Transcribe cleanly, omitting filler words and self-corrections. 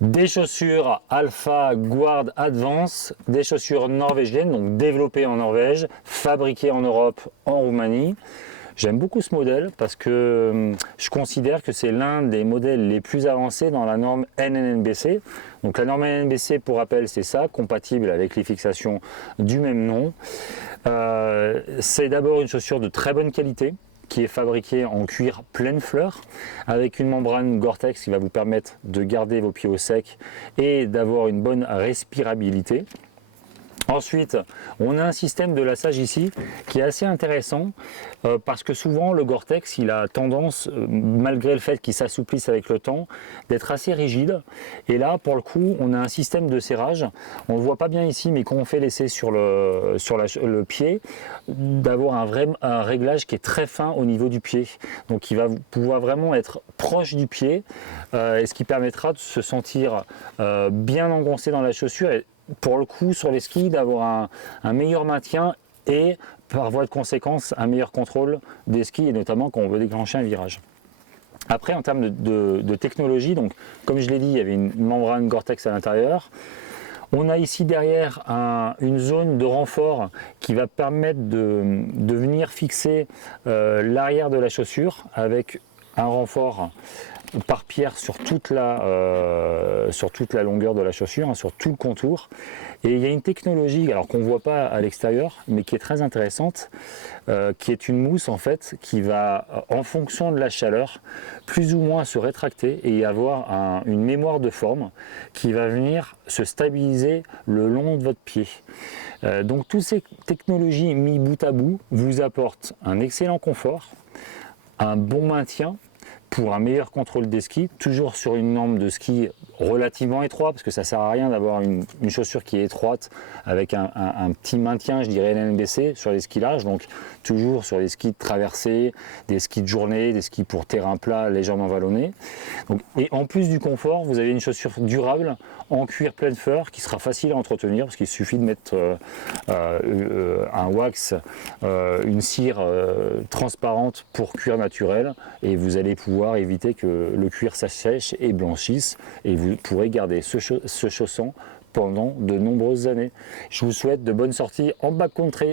Des chaussures Alpha Guard Advance, des chaussures norvégiennes, donc développées en Norvège, fabriquées en Europe, en Roumanie. J'aime beaucoup ce modèle parce que je considère que c'est l'un des modèles les plus avancés dans la norme NNBC. Donc la norme NNBC, pour rappel, c'est ça, compatible avec les fixations du même nom. C'est d'abord une chaussure de très bonne qualité, qui est fabriqué en cuir pleine fleur avec une membrane Gore-Tex qui va vous permettre de garder vos pieds au sec et d'avoir une bonne respirabilité. Ensuite, on a un système de lassage ici qui est assez intéressant parce que souvent le Gore-Tex il a tendance, malgré le fait qu'il s'assouplisse avec le temps, d'être assez rigide. Et là, pour le coup, on a un système de serrage. On ne le voit pas bien ici, mais quand on fait l'essai sur le pied, d'avoir un réglage qui est très fin au niveau du pied. Donc il va pouvoir vraiment être proche du pied, et ce qui permettra de se sentir bien engoncé dans la chaussure. Et pour le coup, sur les skis, d'avoir un meilleur maintien et par voie de conséquence un meilleur contrôle des skis, et notamment quand on veut déclencher un virage. Après, en termes de technologie, donc comme je l'ai dit, il y avait une membrane Gore-Tex à l'intérieur. On a ici derrière une zone de renfort qui va permettre de venir fixer l'arrière de la chaussure avec un renfort par pierre sur toute la longueur de la chaussure, sur tout le contour. Et il y a une technologie alors qu'on ne voit pas à l'extérieur, mais qui est très intéressante, qui est une mousse en fait, qui va, en fonction de la chaleur, plus ou moins se rétracter et avoir une mémoire de forme qui va venir se stabiliser le long de votre pied. Donc toutes ces technologies mises bout à bout vous apportent un excellent confort, un bon maintien, pour un meilleur contrôle des skis, toujours sur une norme de ski relativement étroite, parce que ça ne sert à rien d'avoir une chaussure qui est étroite avec un petit maintien, je dirais NNBC, sur les skis larges, donc toujours sur les skis de traversée, des skis de journée, des skis pour terrain plat légèrement vallonné. Donc, et en plus du confort, vous avez une chaussure durable en cuir pleine fleur qui sera facile à entretenir, parce qu'il suffit de mettre un wax, une cire transparente pour cuir naturel, et vous allez pouvoir éviter que le cuir s'assèche et blanchisse, et vous pourrez garder ce chausson pendant de nombreuses années. Je vous souhaite de bonnes sorties en backcountry.